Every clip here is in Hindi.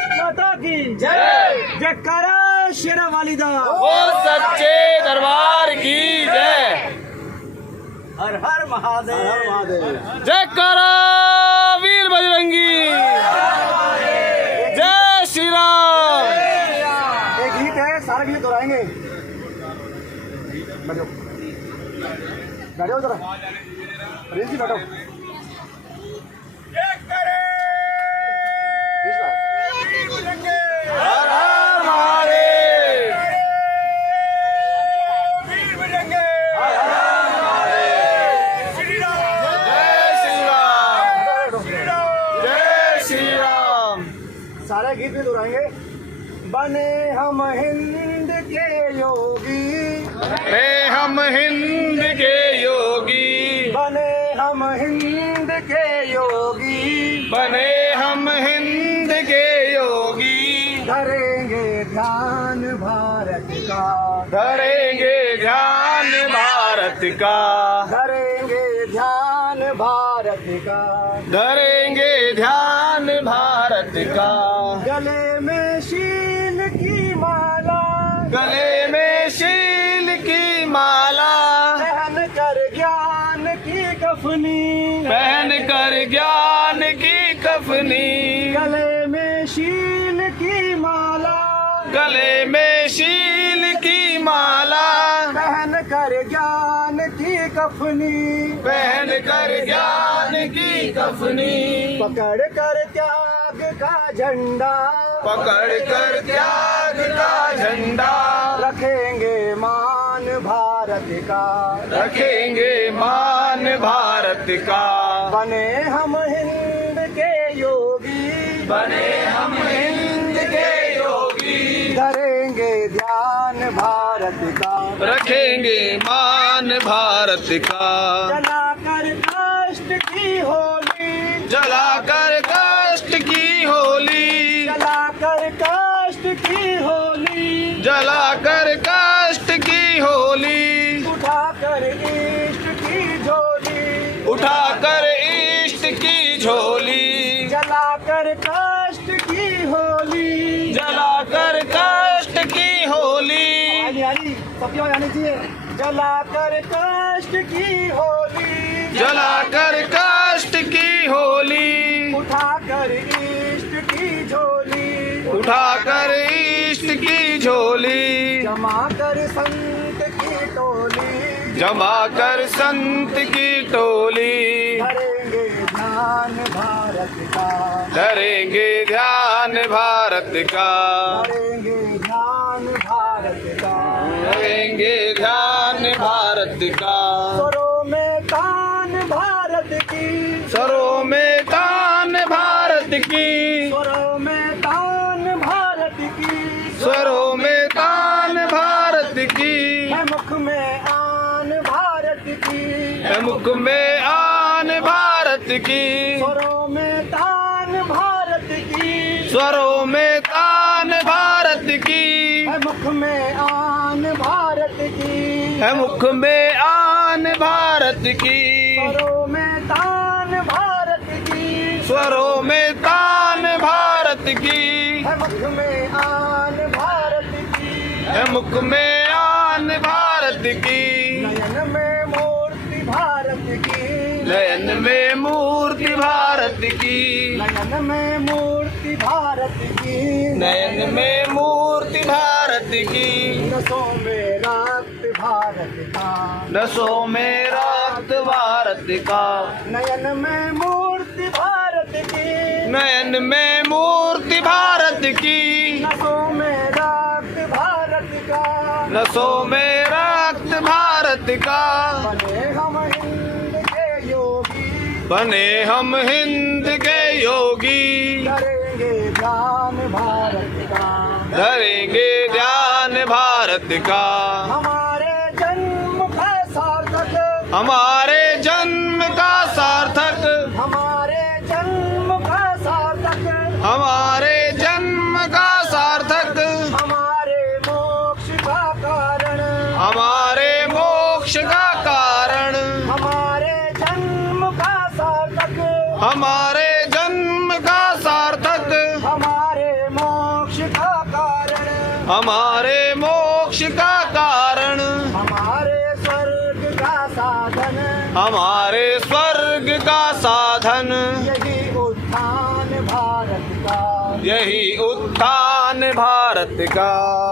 माता की जय। जयकारा शेरा वालिदा वो सच्चे दरबार की जय। हर हर महादेव। जयकारा वीर बजरंगी। जय श्री राम। एक गीत है, सारा गीत दोहराएंगे। बैठो बैठो जरा, प्रिंस जी बैठो। हर हर महादेव। जय श्री राम। सारे गीत भी दोहराएंगे। बने हम हिंद के योगी, हम हिंद के योगी। बने हम हिंद के योगी, बने हम हिंद के योगी। धरेंगे ध्यान भारत का, धरेंगे ध्यान भारत का। धरेंगे ध्यान भारत का। धरेंगे ध्यान भारत का। गले में शील की माला, गले में शील की माला। पहन कर ज्ञान की कफनी, पहन कर ज्ञान की कफनी। गले में शील की माला, गले में शील की माला। पहन कर ज्ञान की कफनी, पहन कर ज्ञान की कफनी। पकड़ कर त्याग का झंडा, पकड़ कर त्याग का झंडा। रखेंगे मान भारत का, रखेंगे मान भारत का। बने हम हिंद के योगी, बने हम हिंद के योगी। धरेंगे ध्यान भारत का। रखेंगे मान भारत का। जलाकर काष्ठ की होली, जलाकर काष्ठ की होली। जलाकर काष्ठ की होली, जलाकर काष्ठ की होली। उठाकर इष्ट की झोली, उठाकर इष्ट की झोली। जलाकर काष्ठ की होली। जलाकर काष्ठ की होली। यानी सबकी आवाज आनी चाहिए। जलाकर काष्ठ की होली, जलाकर काष्ठ की होली। उठाकर इष्ट की झोली, उठाकर इष्ट की झोली। जमा कर संत की टोली, जमा कर संत की टोली। धरेंगे ध्यान भारत का, धरेंगे ध्यान भारत का। धरेंगे ध्यान भारत का। धरेंगे ध्यान भारत का। स्वरों में तान भारत की, सरों में तान भारत की। स्वरों में तान भारत की। स्वरों में तान भारत की। है मुख में आन भारत की, है मुख में आन भारत की। स्वरों में तान भारत की। स्वरों में तान भारत की। है मुख में आन भारत की, है मुख में आन भारत की। स्वरों में तान भारत की। स्वरों में तान भारत की। है मुख में आन भारत की, है मुख में आन भारत की। नयन में मूर्ति भारत की, नयन में मूर्ति भारत की। नयन में मूर्ति भारत की। नयन में मूर्ति भारत की। नसों में रक्त भारत का, नसों में रक्त भारत का। नयन में मूर्ति भारत की। नयन में मूर्ति भारत की। नसों में रक्त भारत का, नसों में रक्त भारत का। बने हम हिंद के योगी, बने हम हिंद के योगी। करेंगे ध्यान भारत का। धरेंगे ध्यान भारत का। हमारे जन्म का सार्थक, हमारे जन्म का सार्थक। हमारे जन्म का सार्थक, हमारे जन्म का सार्थक। हमारे मोक्ष का कारण, हमारे मोक्ष का कारण। हमारे जन्म का सार्थक, हमारे जन्म का सार्थक। हमारे हमारे मोक्ष का कारण, हमारे स्वर्ग का साधन, हमारे स्वर्ग का साधन, यही उत्थान भारत का, यही उत्थान भारत का।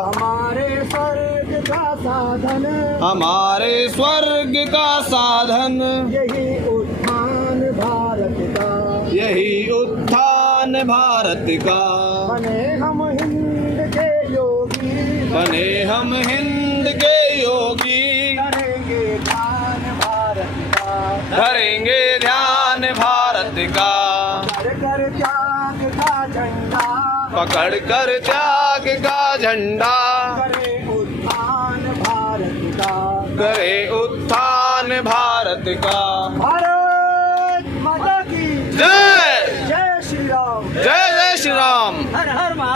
हमारे स्वर्ग का साधन, हमारे स्वर्ग का साधन, यही उत्थान भारत का, यही उत्थान भारत का। बने हम हिंद के योगी, बने हम हिंद के योगी, करेंगे ध्यान भारत का, धरेंगे ध्यान भारत का। कर कर त्याग का झंडा, पकड़ कर त्याग का झंडा, करे उत्थान भारत का, करे उत्थान भारत का। भारत माता की जय जय श्री राम, जय जय श्री राम। हर हर महादेव।